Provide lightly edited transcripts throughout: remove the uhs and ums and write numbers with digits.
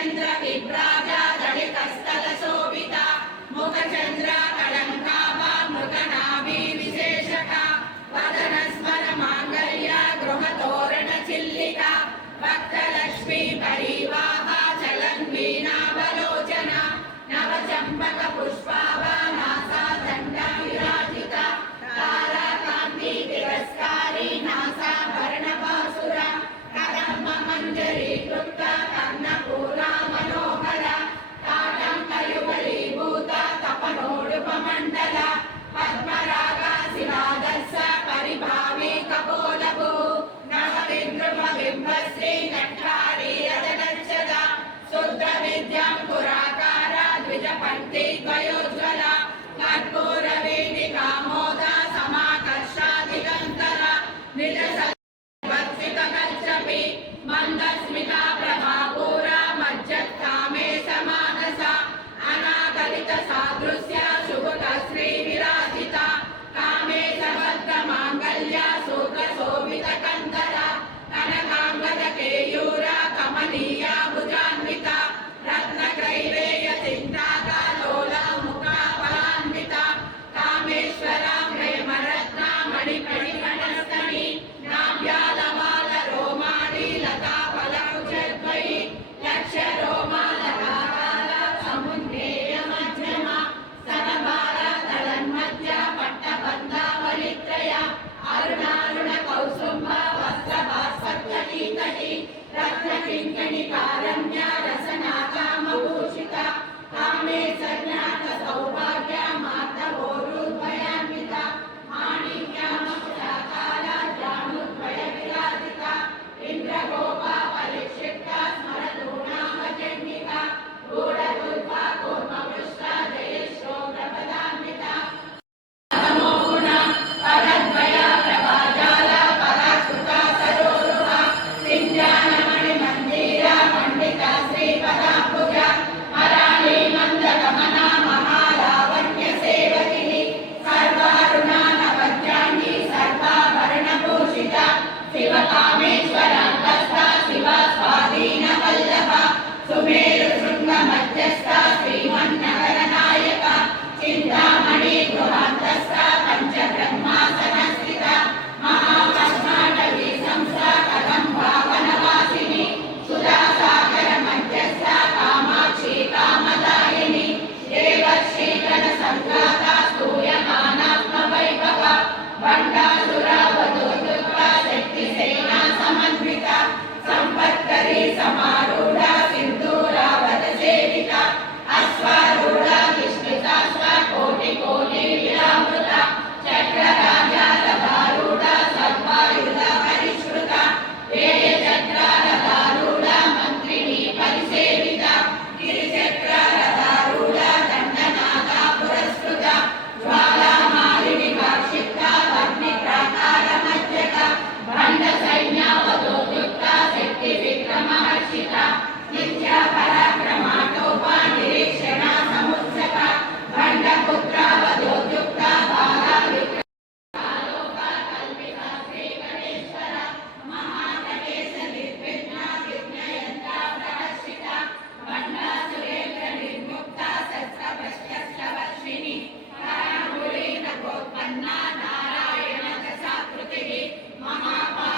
चंद्र विभ्राजा दलितस्थल शोभिता मुख चंद्र कलंकाभा मृगनाभि विशेषका वदन स्मर मांगल्य गृह तोरण चिल्लिका भक्तलक्ष्मी परिवाहा चलन वीणावलोचना नव चंपक पुष्पाभा नासा दंडा विराजिता तारा कांति तिरस्कारी नासा वर्णभासुरा कदम्ब मंजरी कृत कर्णपूरा मनोहर ताटंक युगलीभूत तपनोडुपमंडल पद्मराग शिलादर्श परिभावी कपोलभू नवविद्रुम बिंबश्री नट्टारी अदगच्छद शुद्ध विद्यां पुराकार द्विजपन्थी द्वयोज्ज्वल कर्पूर वेदिका मोद समाकर्षा दिगंतर निज भक्षित कच्छपि मंदस्मिता प्रभापूरा मज्जत्कामे समानसा अनागलित सादृश्य शुभक श्री विराजिता कामे सबद्ध मांगल्य सूत्र शोभित कंदर कनकांगद केयूर कमनीय भुजान्विता रत्न क्रैवेय चिंताका लोला मुखाफलान्विता कामेश्वरा प्रेमरत्न मणिकणिकणस्तनि नाभ्यालमाल रोमाणि लता फलकुचद्वयि लक्ष्य रोमालकाल समुन्नेय मध्यमा स्तनभार तलन्मध्य पट्टबन्धावलित्रय अरुणारुण कौसुम्भ वस्त्रभास्वत्तटीतटी रत्नकिङ्कणिकारण्य रसना कामभूषिता कामे सज्ञात सौभाग्य मातवोरुद्वयान्विता माणिक्यमक्षकाल जानुद्वय विराजिता इन्द्रगोपा परिक्षिप्ता स्मरतूणामजन्निका गूढदुर्वा कूर्मपृष्ठा जयश्रो प्रपदान्विता नमो गुण पदद्वय प्रभाजाल पराकृता सरोरुहा सिञ्जानमणि मंदिर पंडित श्रीपदाम्बुज मराळी मंदगमना महालावण्य सेवकिनी सर्वारुणा नवज्ञानी सर्वाभरणभूषिता शिवकामेश्वरान्तस्था शिवा स्वाधीन वल्लभ सुमेरु शृंग मध्यस्था श्रीमन्नगरनायक चिन्तामणि गृहान्तस्था पंचब्रह्मासनस्थिता महाकर्णाटवी संस्था कदम्बावनवासिनी सुधासागर मध्यस्था कामाक्षी कामदायिनी देवर्षि गण संघाता स्तूयमानात्मवैभव भण्डासुरा वधूदुर्गा शक्तिसेना समन्विता संपत्करी समारूढा सिन्दूरावत सेविता अश्वारूढा विष्णुताश्वा कोटि कोटि विरामृता चक्रराजारथारूढा सर्वायुध परिष्कृता वेयचक्रारथारूढा मन्त्रिणी परिसेविता गिरिचक्रारथारूढा दण्डनादा पुरस्कृता ज्वालामालिनि वाक्षिप्ता वर्णिप्राकारमध्यका भण्डसैन्यावधूयुक्ता शक्तिविक्रमहर्षिता नित्या पराक्रमाटोपा निरीक्षणा समुत्सका भण्डपुत्रा वधूयुक्ता बाला विक्रमालोका कल्पिता श्रीगणेश्वर महागणेश निर्विघ्ना विघ्नयन्ता प्रहर्षिता भण्डासुरेन्द्र निर्मुक्ता शस्त्रभ्रष्टवर्षिणी कराङ्गुली नभोत्पन्ना नारायण दशाकृतिः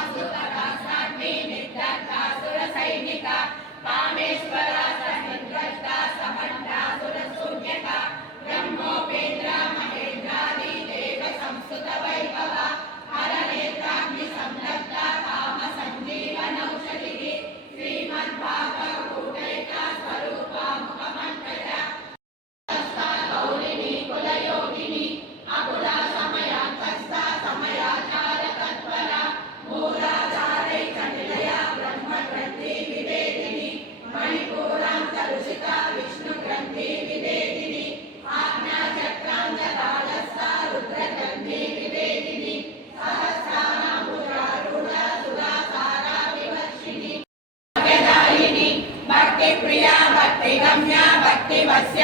महापाशुतरासाग्नि निर्दग्धासुरसैनिका कामेश्वरा सहिन्द्रष्टा सभण्डासुरशून्यका ब्रह्मोपेन्द्र महेन्द्रादि देव संस्तुत वैभव हरनेत्राग्निसंलग्ना कामसञ्जीवनौषधिः श्रीमद्भागवतैका स्वरूपा मुखमण्डल गौरिणी कुलयोगिनी अकुला समयान्तस्था समयाचार तत्परा मूलाधारैक निलया ब्रह्मग्रन्थि विवेदिनी मणिपूरान्तरुषिता विष्णुग्रन्थि विवेदिनी आज्ञाचक्रान्तरालस्था रुद्रग्रन्थि विवेदिनी सहस्रानाम्बुजारूढा सुधासारा विवर्षिणी भक्तिप्रिया भक्तिगम्या भक्तिवस्य